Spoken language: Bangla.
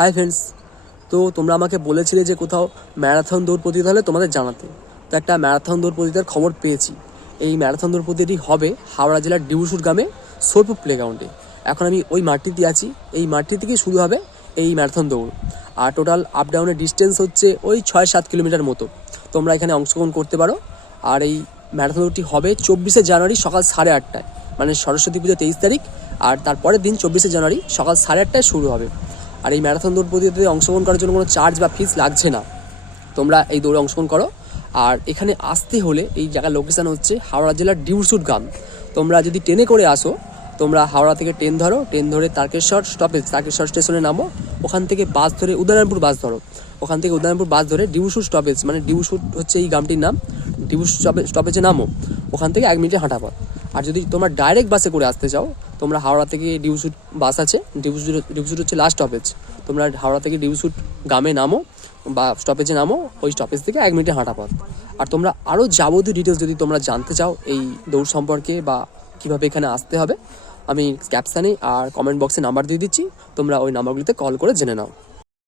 হাই ফ্রেন্ডস, তো তোমরা আমাকে বলেছিলে যে কোথাও ম্যারাথন দৌড় প্রতিযোগিতা হলে তোমাদের জানাতে। তো একটা ম্যারাথন দৌড় প্রতিযোগিতার খবর পেয়েছি। এই ম্যারাথন দৌড় প্রতিযোগিতাটি হবে হাওড়া জেলার ডিউসুর গ্রামে সোরপুর প্লেগ্রাউন্ডে। এখন আমি ওই মাঠটিতে আছি, এই মাঠটি থেকেই শুরু হবে এই ম্যারাথন দৌড়। আর টোটাল আপ ডাউনের ডিস্টেন্স হচ্ছে ওই 6-7 কিলোমিটার মতো। তোমরা এখানে অংশগ্রহণ করতে পারো। আর এই ম্যারাথন দৌড়টি হবে 24শে জানুয়ারি সকাল 8:30টায়, মানে সরস্বতী পুজো 23 তারিখ। আর তারপরের দিন 24শে জানুয়ারি সকাল 8:30টায় শুরু হবে। আর এই ম্যারাথন দৌড় প্রতিযোগিতায় অংশগ্রহণ করার জন্য কোনো চার্জ বা ফিস লাগছে না। তোমরা এই দৌড়ে অংশগ্রহণ করো। আর এখানে আসতে হলে এই জায়গার লোকেশান হচ্ছে হাওড়া জেলার ডিউসুর গ্রাম। তোমরা যদি ট্রেনে করে আসো, তোমরা হাওড়া থেকে ট্রেন ধরো, ট্রেন ধরে তারকেশ্বর স্টেশনে নামো। ওখান থেকে বাস ধরে উদয়নারায়ণপুর বাস ধরো। ওখান থেকে উদয়নারায়ণপুর বাস ধরে ডিউসুর স্টপেজ, মানে ডিউসুর হচ্ছে এই গ্রামটির নাম, ডিউসুর স্টপেজে নামো। ওখান থেকে 1 মিনিটে হাঁটা পথ। আর যদি তোমরা ডাইরেক্ট বাসে করে আসতে চাও, তোমরা হাওড়া থেকে ডিউসুট বাস আছে, ডিউসুট হচ্ছে লাস্ট স্টপেজ। তোমরা হাওড়া থেকে ডিউসুট গ্রামে নামো বা স্টপেজে নামো, ওই স্টপেজ থেকে 1 মিনিটে হাঁটা পথ। আর তোমরা আরও যাবতীয় ডিটেলস যদি তোমরা জানতে চাও এই দৌড় সম্পর্কে বা কীভাবে এখানে আসতে হবে, আমি ক্যাপশানে আর কমেন্ট বক্সে নাম্বার দিয়ে দিচ্ছি, তোমরা ওই নাম্বারগুলিতে কল করে জেনে নাও।